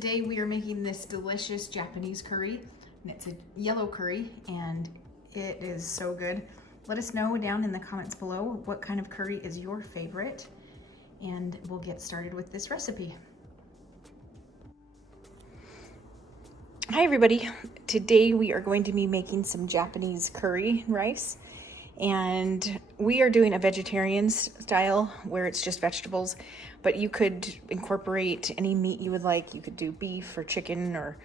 Today we are making this delicious Japanese curry, and it's a yellow curry, and it is so good. Let us know down in the comments below what kind of curry is your favorite, and we'll get started with this recipe. Hi everybody. Today we are going to be making some Japanese curry rice, and we are doing a vegetarian style where it's just vegetables, but you could incorporate any meat you would like. You could do beef or chicken or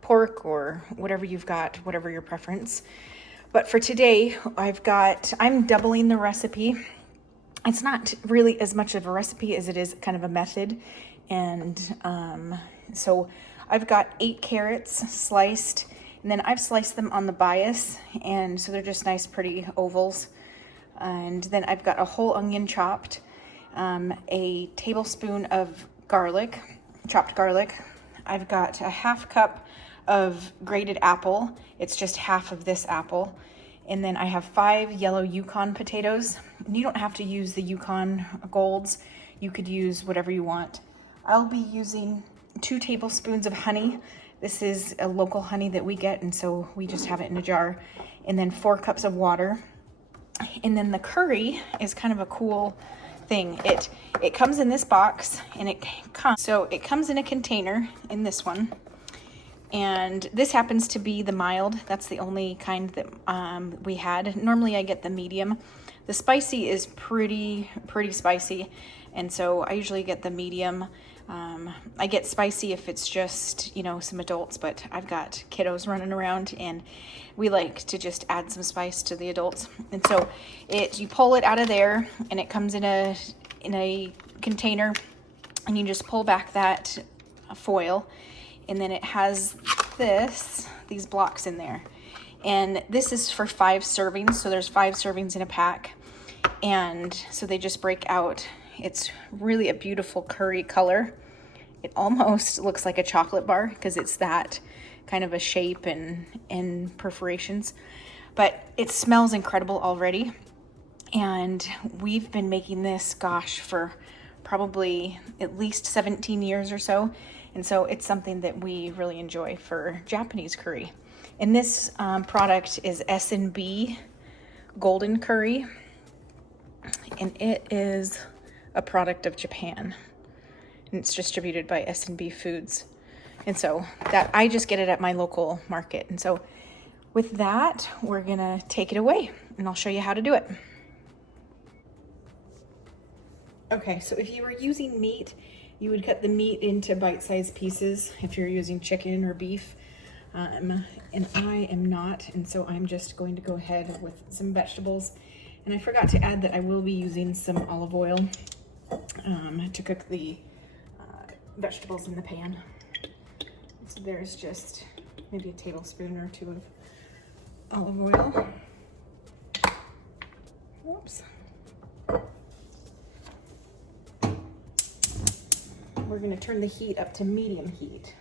pork or whatever you've got, whatever your preference. But for today, I'm doubling the recipe. It's not really as much of a recipe as it is kind of a method. And so I've got 8 carrots sliced, and then I've sliced them on the bias, and so they're just nice, pretty ovals. And then I've got a whole onion chopped, a tablespoon of garlic, chopped garlic. I've got a half cup of grated apple. It's just half of this apple. And then I have 5 yellow Yukon potatoes. And you don't have to use the Yukon Golds. You could use whatever you want. I'll be using 2 tablespoons of honey. This is a local honey that we get, and so we just have it in a jar. And then 4 cups of water. And then the curry is kind of a cool thing. It comes in this box, and it comes in a container in this one. And this happens to be the mild. That's the only kind that we had. Normally I get the medium. The spicy is pretty spicy, and so I usually get the medium. I get spicy if it's just, some adults, but I've got kiddos running around, and we like to just add some spice to the adults. And so you pull it out of there, and it comes in a container, and you just pull back that foil, and then it has these blocks in there. And this is for 5 servings, so there's 5 servings in a pack. And so they just break out. It's really a beautiful curry color. It almost looks like a chocolate bar because it's that kind of a shape and perforations. But it smells incredible already. And we've been making this, for probably at least 17 years or so. And so it's something that we really enjoy for Japanese curry. And this product is S&B Golden Curry. And it is a product of Japan, and it's distributed by S&B Foods. And so I just get it at my local market. And so with that, we're gonna take it away, and I'll show you how to do it. Okay, so if you were using meat, you would cut the meat into bite-sized pieces if you're using chicken or beef. And I am not, and so I'm just going to go ahead with some vegetables. And I forgot to add that I will be using some olive oil to cook the vegetables in the pan. So there's just maybe a tablespoon or 2 of olive oil. Whoops. We're going to turn the heat up to medium heat.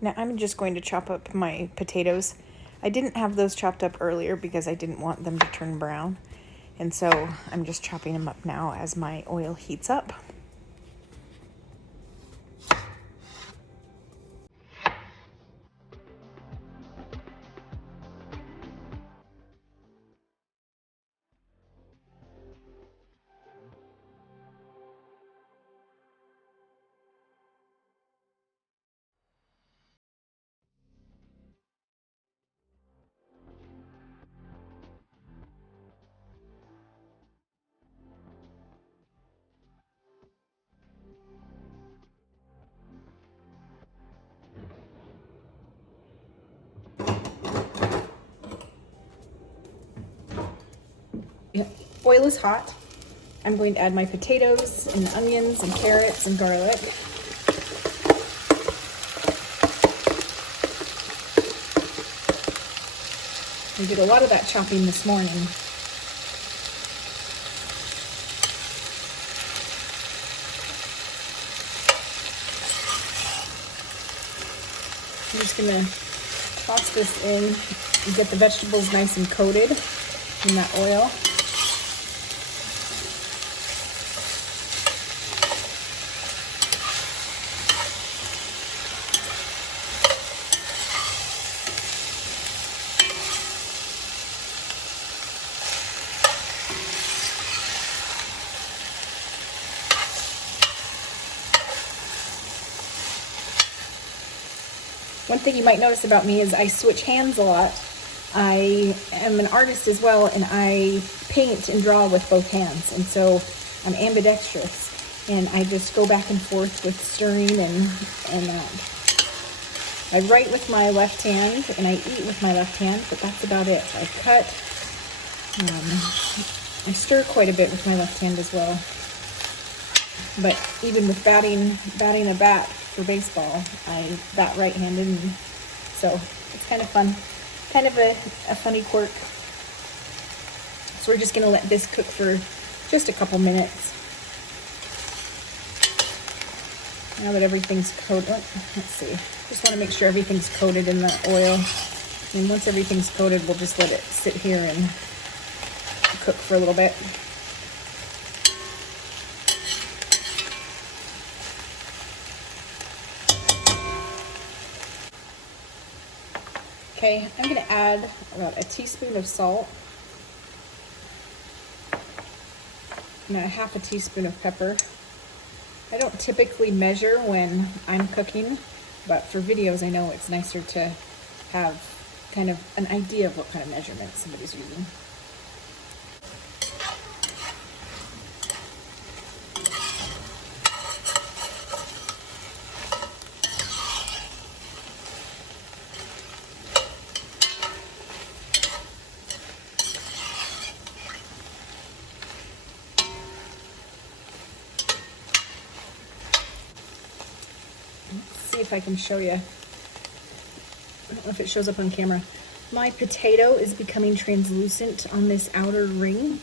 Now I'm just going to chop up my potatoes. I didn't have those chopped up earlier because I didn't want them to turn brown. And so I'm just chopping them up now as my oil heats up. Oil is hot. I'm going to add my potatoes and onions and carrots and garlic. I did a lot of that chopping this morning. I'm just gonna toss this in and get the vegetables nice and coated in that oil. One thing you might notice about me is I switch hands a lot. I am an artist as well, and I paint and draw with both hands, and so I'm ambidextrous, and I just go back and forth with stirring, and I write with my left hand and I eat with my left hand, but that's about it. I cut, I stir quite a bit with my left hand as well. But even with batting a bat for baseball, I bat right-handed, and so it's kind of fun. Kind of a funny quirk. So we're just gonna let this cook for just a couple minutes. Now that everything's coated, let's see. Just want to make sure everything's coated in the oil. And once everything's coated, we'll just let it sit here and cook for a little bit. Okay, I'm gonna add about a teaspoon of salt and a half a teaspoon of pepper. I don't typically measure when I'm cooking, but for videos I know it's nicer to have kind of an idea of what kind of measurement somebody's using. See if I can show you. I don't know if it shows up on camera. My potato is becoming translucent on this outer ring,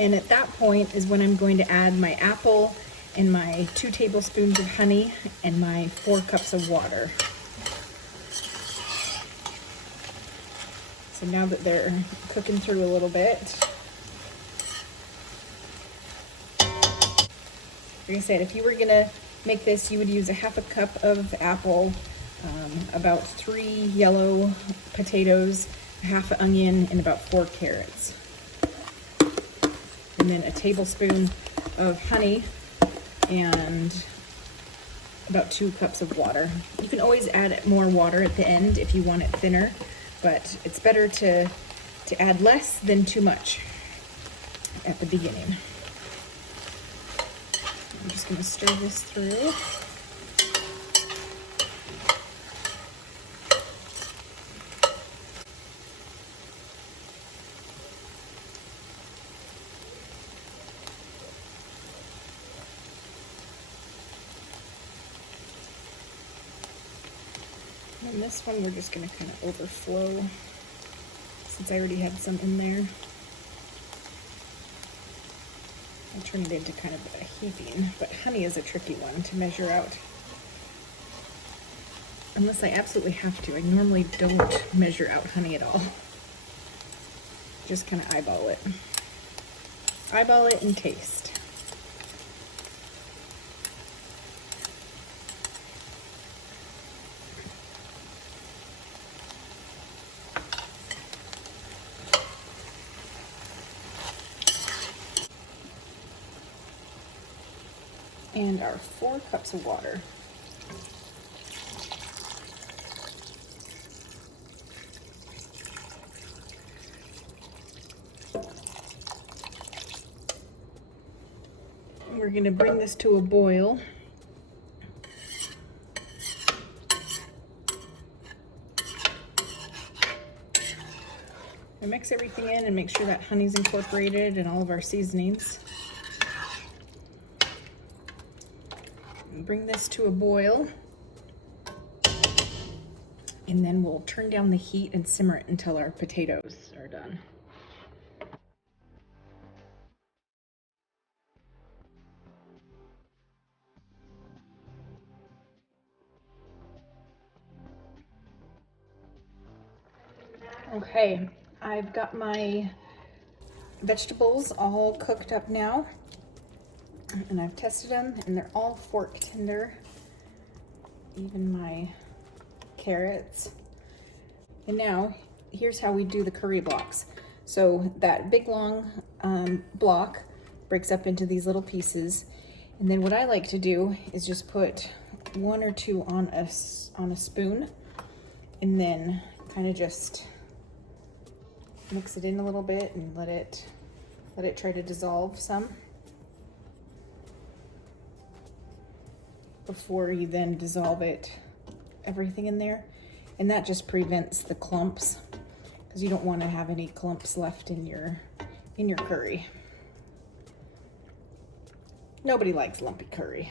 and at that point is when I'm going to add my apple and my 2 tablespoons of honey and my 4 cups of water. So now that they're cooking through a little bit, like I said, if you were gonna make this, you would use a half a cup of apple, about 3 yellow potatoes, a half an onion, and about 4 carrots. And then a tablespoon of honey and about 2 cups of water. You can always add more water at the end if you want it thinner, but it's better to add less than too much at the beginning. I'm just going to stir this through. And this one we're just going to kind of overflow since I already had some in there. I'll turn it into kind of a heaping, but honey is a tricky one to measure out. Unless I absolutely have to. I normally don't measure out honey at all. Just kind of eyeball it. Eyeball it and taste. And our 4 cups of water. We're going to bring this to a boil. I mix everything in and make sure that honey's incorporated and all of our seasonings. Bring this to a boil, and then we'll turn down the heat and simmer it until our potatoes are done. Okay, I've got my vegetables all cooked up now, and I've tested them, and they're all fork tender, even my carrots. And now, here's how we do the curry blocks. So that big long block breaks up into these little pieces, and then what I like to do is just put 1 or 2 on a spoon, and then kind of just mix it in a little bit and let it try to dissolve some before you then dissolve everything in there. And that just prevents the clumps, because you don't want to have any clumps left in your curry. Nobody likes lumpy curry.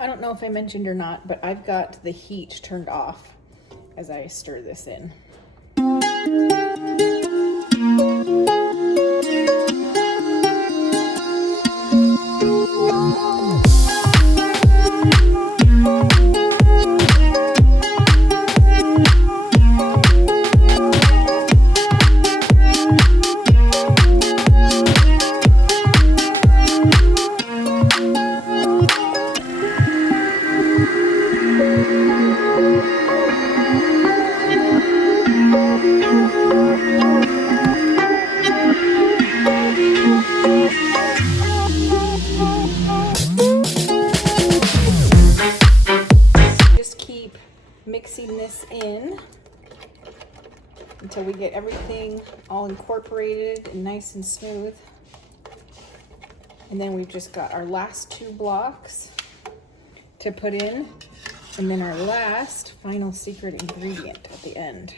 I don't know if I mentioned or not, but I've got the heat turned off as I stir this in. Mixing this in until we get everything all incorporated and nice and smooth. And then we've just got our last 2 blocks to put in, and then our last final secret ingredient at the end.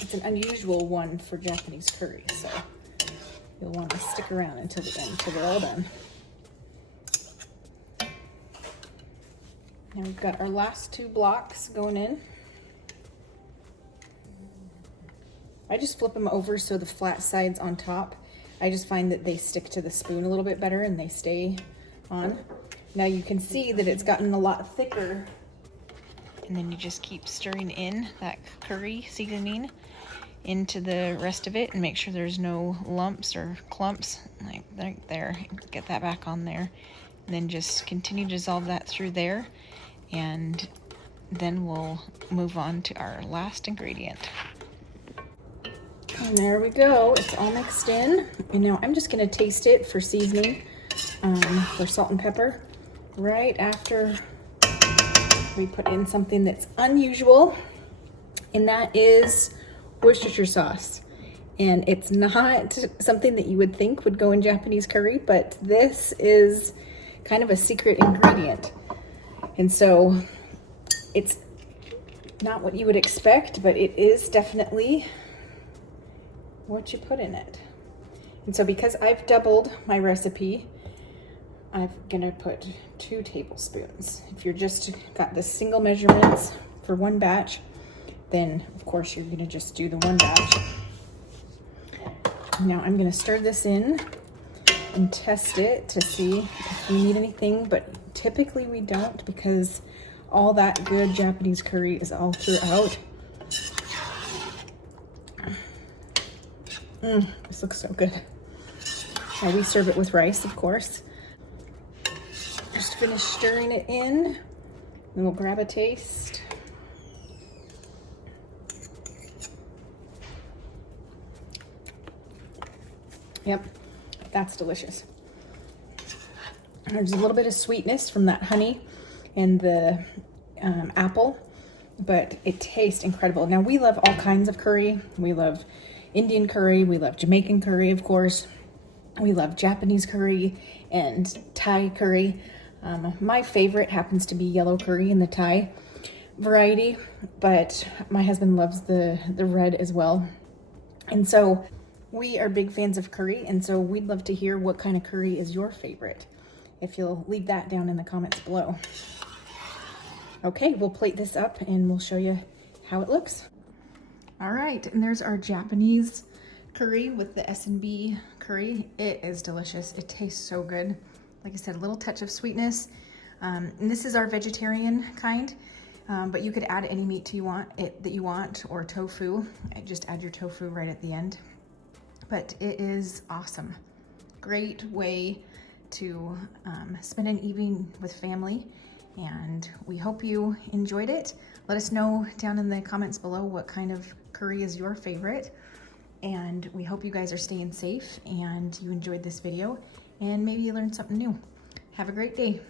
It's an unusual one for Japanese curry, so you'll want to stick around until the end, till they're all done. Now we've got our last 2 blocks going in. I just flip them over so the flat sides on top, I just find that they stick to the spoon a little bit better and they stay on. Now you can see that it's gotten a lot thicker. And then you just keep stirring in that curry seasoning into the rest of it and make sure there's no lumps or clumps like right there. Get that back on there. And then just continue to dissolve that through there. And then we'll move on to our last ingredient. And there we go, it's all mixed in. And now I'm just gonna taste it for seasoning, for salt and pepper, right after we put in something that's unusual, and that is Worcestershire sauce. And it's not something that you would think would go in Japanese curry, but this is kind of a secret ingredient. And so it's not what you would expect, but it is definitely what you put in it. And so because I've doubled my recipe, I'm gonna put 2 tablespoons. If you're just got the single measurements for 1 batch, then of course you're gonna just do the 1 batch. Now I'm gonna stir this in and test it to see if we need anything, but typically we don't, because all that good Japanese curry is all throughout. This looks so good. Now we serve it with rice, of course. Just finish stirring it in, and we'll grab a taste. Yep, that's delicious. There's a little bit of sweetness from that honey and the apple, but it tastes incredible. Now we love all kinds of curry. We love Indian curry, we love Jamaican curry, of course. We love Japanese curry and Thai curry. My favorite happens to be yellow curry in the Thai variety, but my husband loves the red as well. And so we are big fans of curry, and so we'd love to hear what kind of curry is your favorite. If you'll leave that down in the comments below. Okay, we'll plate this up and we'll show you how it looks. All right, and there's our Japanese curry with the S&B curry. It is delicious. It tastes so good. Like I said, a little touch of sweetness. And this is our vegetarian kind, but you could add any meat that you want, or tofu. Just add your tofu right at the end. But it is awesome. Great way to spend an evening with family, and we hope you enjoyed it. Let us know down in the comments below what kind of curry is your favorite, and we hope you guys are staying safe and you enjoyed this video and maybe you learned something new. Have a great day.